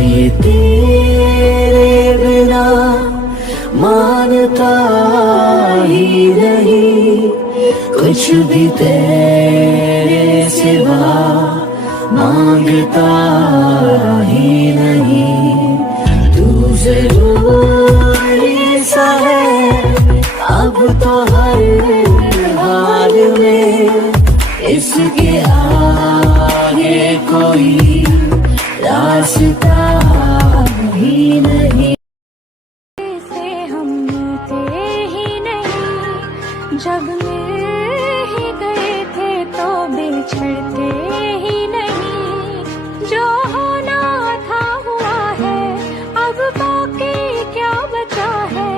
ये तेरे बिना मानता ही नहीं, कुछ भी तेरे सिवा मांगता ही नहीं। तू जरूरी सा है अब तो हर हाल में, इसके आगे कोई रास्ता ही नहीं। से हम थे ही नहीं, जब मिल ही गए थे तो बिछड़ते ही नहीं। जो होना था हुआ है, अब बाकी क्या बचा है।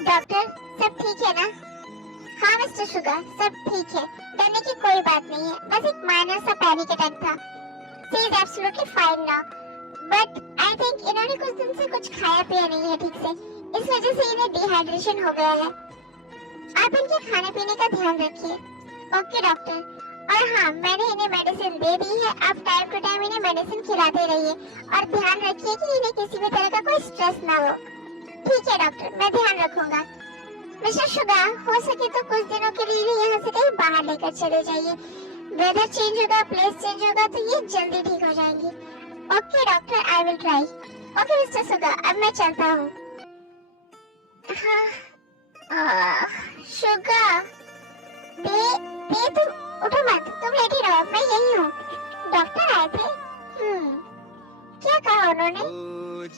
डॉक्टर, सब ठीक है ना? हाँ मिस्टर शुगर, सब ठीक है, डरने की कोई बात नहीं है, बस एक माइनर सा पैनिक अटैक था। She is absolutely fine now, but I think इन्होंने कुछ दिन से कुछ खाया पिया नहीं है ठीक से, इस वजह से इन्हें डिहाइड्रेशन हो गया है। आप इनके खाने पीने का ध्यान रखिए। Okay doctor. और हाँ, मैंने इन्हें मेडिसिन दे दी है, आप टाइम टू टाइम इन्हें मेडिसिन खिलाते रहिए और ध्यान रखिए कि इन्हें किसी भी तरह का कोई स्ट्रेस ना हो। ठीक है डॉक्टर, मैं ध्यान रखूंगा। मिस्टर शुगर, हो सके तो कुछ दिनों के लिए यहाँ से कहीं बाहर लेकर चले जाइए। वेदर चेंज होगा, प्लेस चेंज होगा तो ये जल्दी ठीक हो जाएंगी। Okay doctor, I will try. Okay mister sugar, अब मैं चलता हूँ। हाँ, शुगर, दे तुम उठो मत, तुम लेटी रहो, मैं यही हूँ। डॉक्टर आए थे? क्या कहा उन्होंने?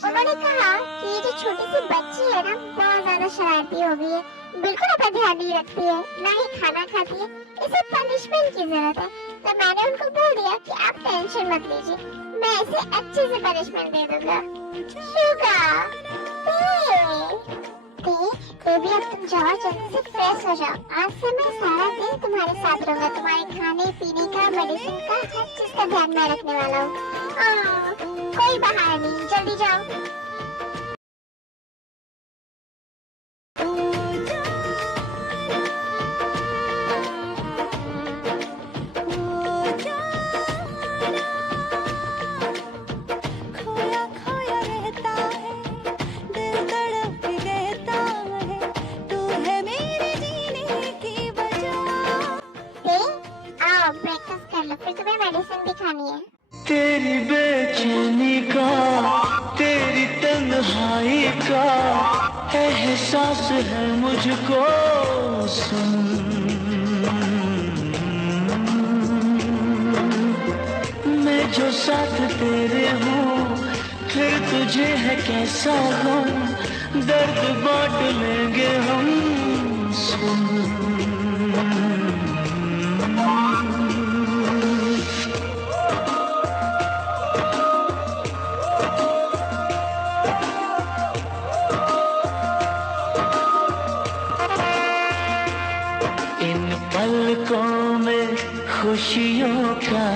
उन्होंने कहा कि ये जो छोटी सी बच्ची है ना, बहुत ज्यादा शरारती हो गई है, बिल्कुल अपना ध्यान नहीं रखती है, ना ही खाना खाती है, इसे पनिशमेंट की जरूरत है। तो मैंने उनको बोल दिया कि आप टेंशन मत लीजिए, मैं इसे अच्छे से पनिशमेंट दे दूंगा। शुगर, बेबी अब तुम जाओ, जल्दी से फ्रेश हो जाओ। आज से मैं सारा दिन तुम्हारे साथ रहूंगा, तुम्हारे खाने पीने का, मेडिसिन का, हर चीज का ध्यान मैं रखने वाला हूँ। कोई बहाना नहीं, जल्दी जाओ। तेरी बेचैनी का, तेरी तन्हाई का एहसास है मुझको, सुन मैं जो साथ तेरे हूँ, फिर तुझे है कैसा गम, दर्द बांट लेंगे हम, सुन। पलकों में खुशियों का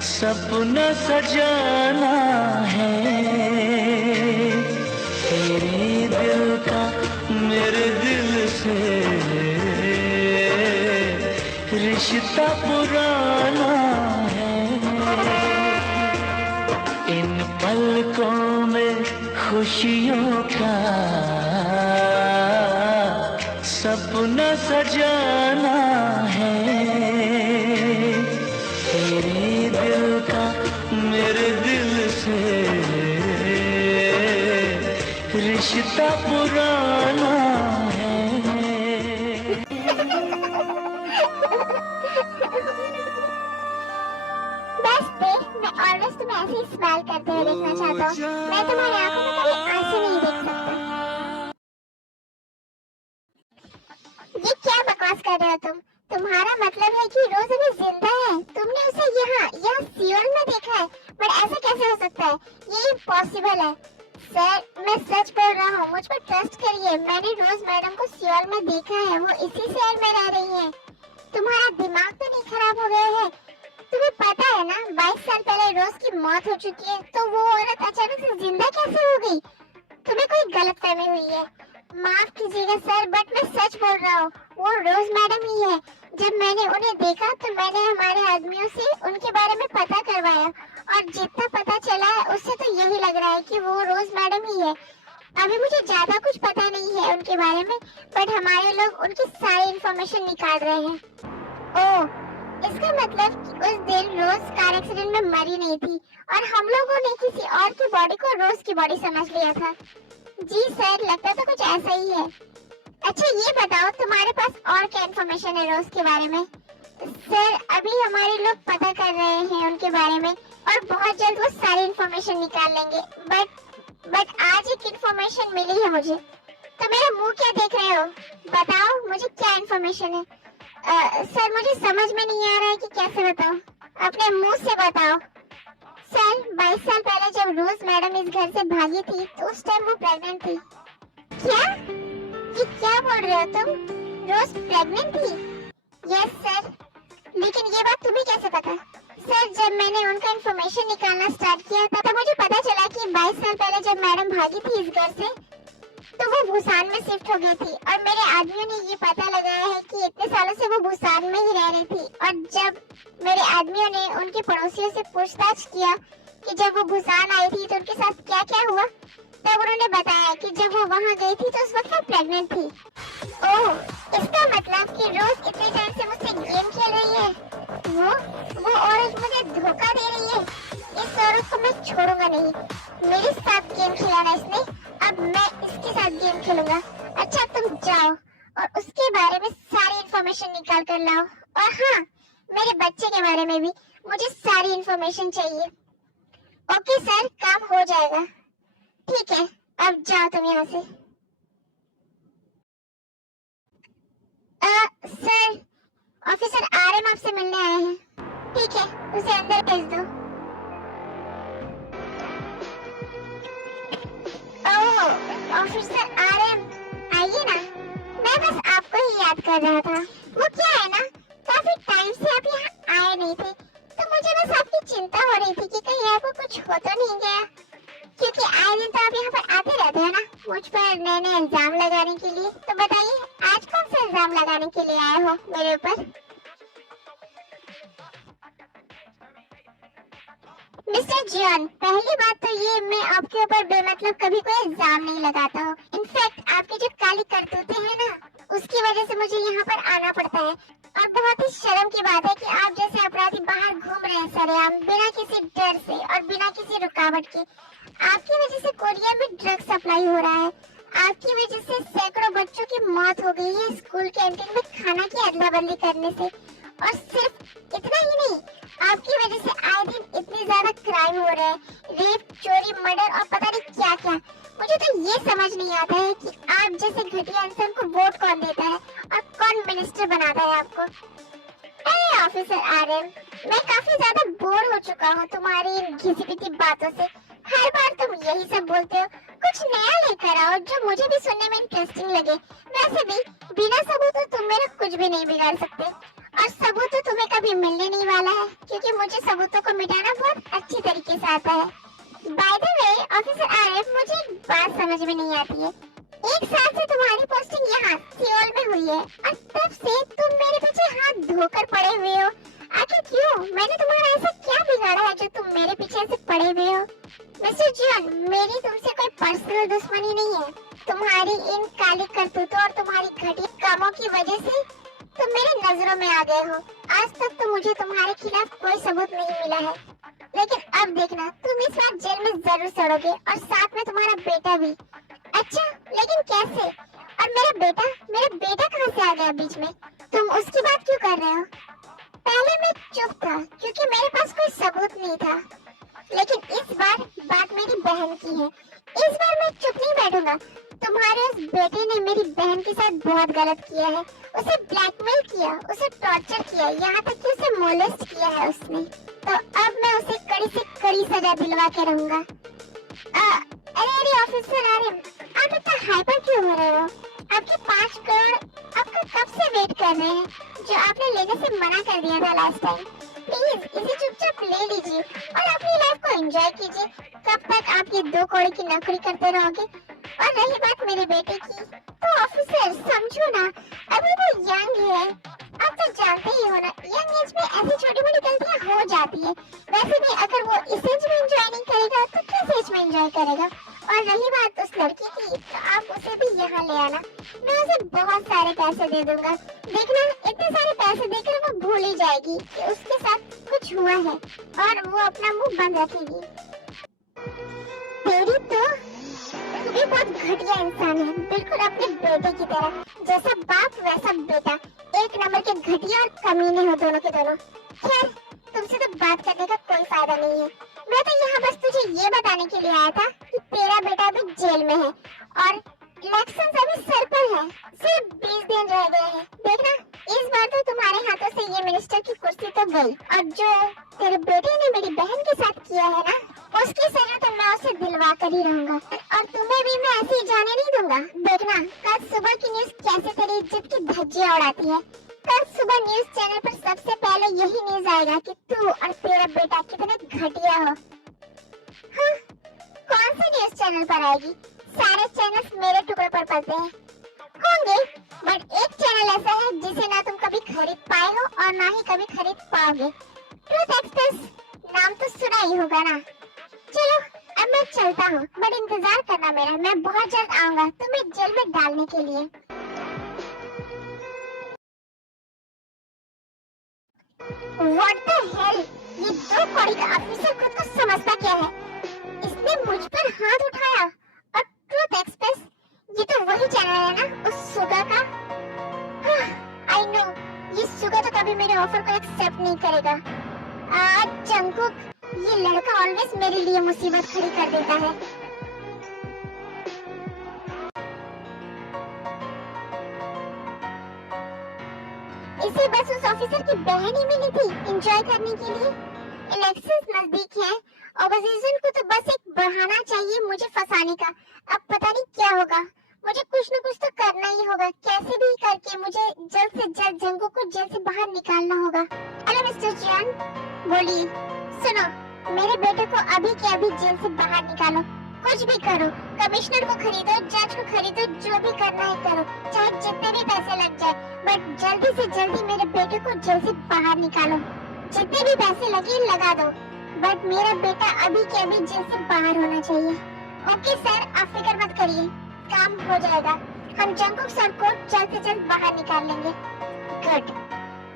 सपना सजाना है, तेरे दिल का मेरे दिल से रिश्ता पुराना है। इन पलकों में खुशियों का सपना सजाना है, तेरे दिल का मेरे दिल से रिश्ता पुराना है। बस देख, मैं ऑलवेज तुम्हें ऐसे ही स्माइल करते हुए देखना चाहता हूँ, मैं तुम्हारी आंखों में कभी आंसू नहीं देख सकता। ये क्या बकवास कर रहे हो तुम? तुम्हारा मतलब है कि रोज अभी जिंदा है? तुमने उसे यहाँ सियोल में देखा है? पर ऐसा कैसे हो सकता है? ये इम्पॉसिबल है। सर, मैं सच बोल रहा हूँ, मुझ पर ट्रस्ट करिए, मैंने रोज मैडम को सियोल में देखा है, वो इसी शहर में रह रही है। तुम्हारा दिमाग तो नहीं खराब हो गया है? तुम्हें पता है ना 22 साल पहले रोज की मौत हो चुकी है, तो वो औरत अचानक से जिंदा कैसे हो गई? तुम्हें कोई गलतफहमी हुई है। माफ कीजिएगा सर, बट मैं सच बोल रहा हूँ, वो रोज मैडम ही है। जब मैंने उन्हें देखा तो मैंने हमारे आदमियों से उनके बारे में पता करवाया और जितना पता चला है उससे तो यही लग रहा है कि वो रोज मैडम ही है। अभी मुझे ज्यादा कुछ पता नहीं है उनके बारे में, बट हमारे लोग उनकी सारी इंफॉर्मेशन निकाल रहे हैं। ओह, इसका मतलब कि उस दिन रोज कार एक्सीडेंट में मरी नहीं थी और हम लोगों ने किसी और की बॉडी को रोज की बॉडी समझ लिया था। जी सर, लगता तो कुछ ऐसा ही है। अच्छा ये बताओ तुम्हारे पास और क्या इंफॉर्मेशन है रोज के बारे में? सर अभी हमारे लोग पता कर रहे हैं उनके बारे में और बहुत जल्द वो सारी इंफॉर्मेशन निकाल लेंगे। बट आज एक इंफॉर्मेशन मिली है मुझे। तो मेरा मुंह क्या देख रहे हो? बताओ मुझे क्या इंफॉर्मेशन है। सर मुझे समझ में नहीं आ रहा है कि कैसे बताऊं। अपने मुंह से बताओ। सर 22 साल पहले जब रोज मैडम इस घर से भागी थी तो उस टाइम वो प्रेग्नेंट थी। क्या? ये क्या बोल रहे हो तुम? रोज प्रेग्नेंट थी? Yes sir. लेकिन ये बात तुम्हें कैसे पता? सर जब मैंने उनका इंफॉर्मेशन निकालना स्टार्ट किया था तब मुझे पता चला कि 22 साल पहले जब मैडम भागी थी इस घर से तो वो भूसान में शिफ्ट हो गई थी और मेरे आदमियों ने ये पता लगाया है कि इतने सालों से वो भूसान में ही रह रही थी। और जब मेरे आदमियों ने उनके पड़ोसियों से पूछताछ किया कि जब वो भूसान आई थी तो उनके साथ क्या क्या हुआ, तब उन्होंने बताया कि जब वो वहाँ गई थी तो उस वक्त वो प्रेग्नेंट थी। ओह, इसका मतलब कि रोज इतने टाइम से मुझसे गेम खेल रही है। वो औरत मुझे धोखा दे रही है। इस औरत को मैं छोड़ूंगा नहीं। मेरे साथ गेम खिलाना इसने, अब मैं इसके साथ गेम खेलूंगा। अच्छा तुम जाओ और उसके बारे में सारी इंफॉर्मेशन निकाल कर लाओ। और हाँ, मेरे बच्चे के बारे में भी मुझे सारी इंफॉर्मेशन चाहिए। ओके सर, काम हो जाएगा। ठीक है, अब जाओ तुम यहाँ से। सर, ऑफिसर आरएम आपसे मिलने आए हैं। ठीक है, उसे अंदर भेज दो। ओह, ऑफिसर आरएम, आइए ना। मैं बस आपको ही याद कर रहा था। वो क्या है ना, काफी टाइम से आप यहाँ आए नहीं थे, तो मुझे बस आपकी चिंता हो रही थी कि कहीं आपको कुछ हो तो नहीं गया, क्योंकि आए दिन तो आप यहाँ पर आते रहते हैं ना मुझ पर नए नए इल्जाम लगाने के लिए। तो बताइए आज कौन सा इल्जाम लगाने के लिए आए हो मेरे ऊपर? मिस्टर जॉन, पहली बात तो ये, मैं आपके ऊपर बेमतलब कभी कोई इल्जाम नहीं लगाता हूँ। इनफैक्ट आपकी जो काली करतूतें हैं ना, उसकी वजह से मुझे यहाँ पर आना पड़ता है। और बहुत ही शर्म की बात है कि आप जैसे अपराधी बाहर घूम रहे हैं सरेआम, बिना किसी डर से और बिना किसी रुकावट के। आपकी वजह से कोरिया में ड्रग सप्लाई हो रहा है। आपकी वजह से सैकड़ों बच्चों की मौत हो गई है स्कूल कैंटीन में खाना की अदला बदली करने से। और सिर्फ इतना ही नहीं, आपकी वजह से आए दिन इतने ज्यादा क्राइम हो रहे हैं, रेप, चोरी, मर्डर और पता नहीं क्या क्या। मुझे तो ये समझ नहीं आता है कि आप जैसे घटिया इंसान को वोट कौन देता है और कौन मिनिस्टर बनाता है आपको। अरे ऑफिसर आरएम, मैं काफी ज्यादा बोर हो चुका हूँ तुम्हारी इन घिसी-पिटी बातों से। हर बार तुम यही सब बोलते हो। कुछ नया लेकर आओ जो मुझे भी सुनने में इंटरेस्टिंग लगे। वैसे भी बिना सबूत तुम मेरा कुछ भी नहीं बिगाड़ सकते, और सबूत तो तुम्हें कभी मिलने नहीं वाला है, क्योंकि मुझे सबूतों को मिटाना बहुत अच्छी तरीके से आता है। By the way officer RF, मुझे एक बात समझ में नहीं आती है। एक साल से तुम्हारी पोस्टिंग यहाँ सियोल में हुई है और तब से तुम मेरे पीछे हाथ धोकर पड़े हुए हो। आखिर क्यों? मैंने तुम्हारा ऐसा क्या बिगाड़ा है जो तुम मेरे पीछे ऐसे पड़े हुए हो? मिस्टर जॉन, मेरी तुमसे कोई पर्सनल दुश्मनी नहीं है। तुम्हारी इन काली करतूतों और तुम्हारी घटिया कामों की वजह से तुम मेरे नजरों में आ गए हो। आज तक तो मुझे तुम्हारे खिलाफ कोई सबूत नहीं मिला है, लेकिन अब देखना, तुम इस बार जेल में जरूर सड़ोगे और साथ में तुम्हारा बेटा भी। अच्छा, लेकिन कैसे? और मेरा बेटा कहाँ से आ गया बीच में? तुम उसकी बात क्यों कर रहे हो? पहले मैं चुप था क्योंकि मेरे पास कोई सबूत नहीं था, लेकिन इस बार बात मेरी बहन की है। इस बार मैं चुप नहीं बैठूंगा। तुम्हारे उस बेटे ने मेरी बहन के साथ बहुत गलत किया है। उसे ब्लैकमेल किया, उसे टॉर्चर किया, यहाँ तक कि उसे मोलेस्ट किया है उसने। तो अब मैं उसे कड़ी से कड़ी सजा दिलवा के रहूंगा। अरे ऑफिसर आर्यन, आप इतना हाइपर क्यों हो रहे हो? आपके 5 करोड़ आपका कब से वेट कर रहे हैं, जो आपने लेने से मना कर दिया था लास्ट टाइम। प्लीज इसे चुपचाप ले लीजिए और अपनी लाइफ को एंजॉय कीजिए। कब तक आप ये 2 कौड़ी की नौकरी करते रहोगे? और रही बात मेरे बेटे की, तो ऑफिसर समझो ना, अभी वो यंग है। आप तो जानते ही हो ना, यंग एज में ऐसी छोटी मोटी गलतियां हो जाती है। वैसे भी अगर वो इस एज में एंजॉय नहीं करेगा तो किस एज में एंजॉय करेगा? और रही बात उस लड़की की, तो आप उसे भी यहाँ ले आना, मैं उसे बहुत सारे पैसे दे दूंगा। देखना, इतने सारे पैसे देकर वो भूल ही जाएगी कि उसके साथ कुछ हुआ है और वो अपना मुंह बंद रखेगी। तेरी तो तू भी बहुत घटिया इंसान है, बिल्कुल अपने बेटे की तरह। जैसा बाप वैसा बेटा, एक नंबर के घटिया और कमीने हो दोनों के दोनों। खैर, तुमसे तो बात करने का कोई फायदा नहीं है। मैं तो यहाँ बस तुझे ये बताने के लिए आया था कि तेरा बेटा अभी जेल में है और इलेक्शन अभी सर पर है। सिर्फ 20 दिन रह गए हैं। देखना, इस बार तो तुम्हारे हाथों से ये मिनिस्टर की कुर्सी तो गई, और जो तेरे बेटे ने मेरी बहन के साथ किया है ना, उसकी सजा तो मैं उसे दिलवा कर ही रहूंगा। और तुम्हें भी मैं ऐसे ही जाने नहीं दूंगा। देखना, कल सुबह की न्यूज़ कैसे तेरी इज्जत की धज्जियां उड़ाती है। कल सुबह न्यूज़ चैनल पर सबसे पहले यही न्यूज़ आएगा कि तू और तेरा बेटा कितने घटिया हो। हाँ, कौन सी न्यूज़ चैनल पर आएगी? सारे चैनल्स मेरे टुकड़े पर पलते हैं होंगे, बट एक चैनल ऐसा है जिसे ना तुम कभी खरीद पाए हो और ना ही कभी खरीद पाओगे। ट्रूथ एक्सप्रेस नाम तो सुना ही होगा ना। चलो, अब मैं चलता हूँ, बट इंतजार करना मेरा, मैं बहुत जल्द आऊंगा तुम्हें जेल में डालने के लिए। What the hell? ये 2 कौड़ी का ऑफिसर खुद को समझता क्या है? इसने मुझ पर हाथ उठाया। और ट्रूथ एक्सप्रेस, ये तो वही चैनल है ना उस सुगा का। आई नो, ये सुगा तो कभी मेरे ऑफर को एक्सेप्ट नहीं करेगा। जंकुक, ये लड़का ऑलवेज मेरे लिए मुसीबत खड़ी कर देता है। इसे बस उस ऑफिसर की बहन ही मिली थी एंजॉय करने के लिए। इलेक्शंस नजदीक है, ऑपोजिशन को तो बस एक बहाना चाहिए मुझे फंसाने का। अब पता नहीं क्या होगा, मुझे कुछ न कुछ तो करना ही होगा। कैसे भी करके मुझे जल्द से जल्द जंगू को जेल से बाहर निकालना होगा। हेलो मिस्टर जियान, बोलिए। सुनो, मेरे बेटे को अभी के अभी जेल से बाहर निकालो। कुछ भी करो, कमिश्नर को खरीदो, जज को खरीदो, जो भी करना है करो, चाहे जितने भी पैसे लग जाए, बट जल्दी से जल्दी मेरे बेटे को जेल से बाहर निकालो। जितने भी पैसे लगे लगा दो, बट मेरा बेटा अभी के अभी जेल से बाहर होना चाहिए। ओके सर, आप फिक्र मत करिए, काम हो जाएगा। हम जंकुक सर को जल्द से जल्द बाहर निकाल लेंगे। गुड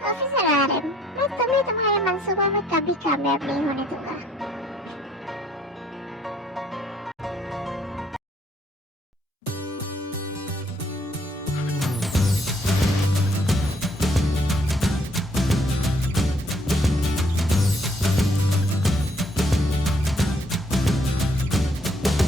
ऑफिसर आरएम, मैं तुम्हें तुम्हारे मंसूबों में कभी कामयाब नहीं होने दूंगा।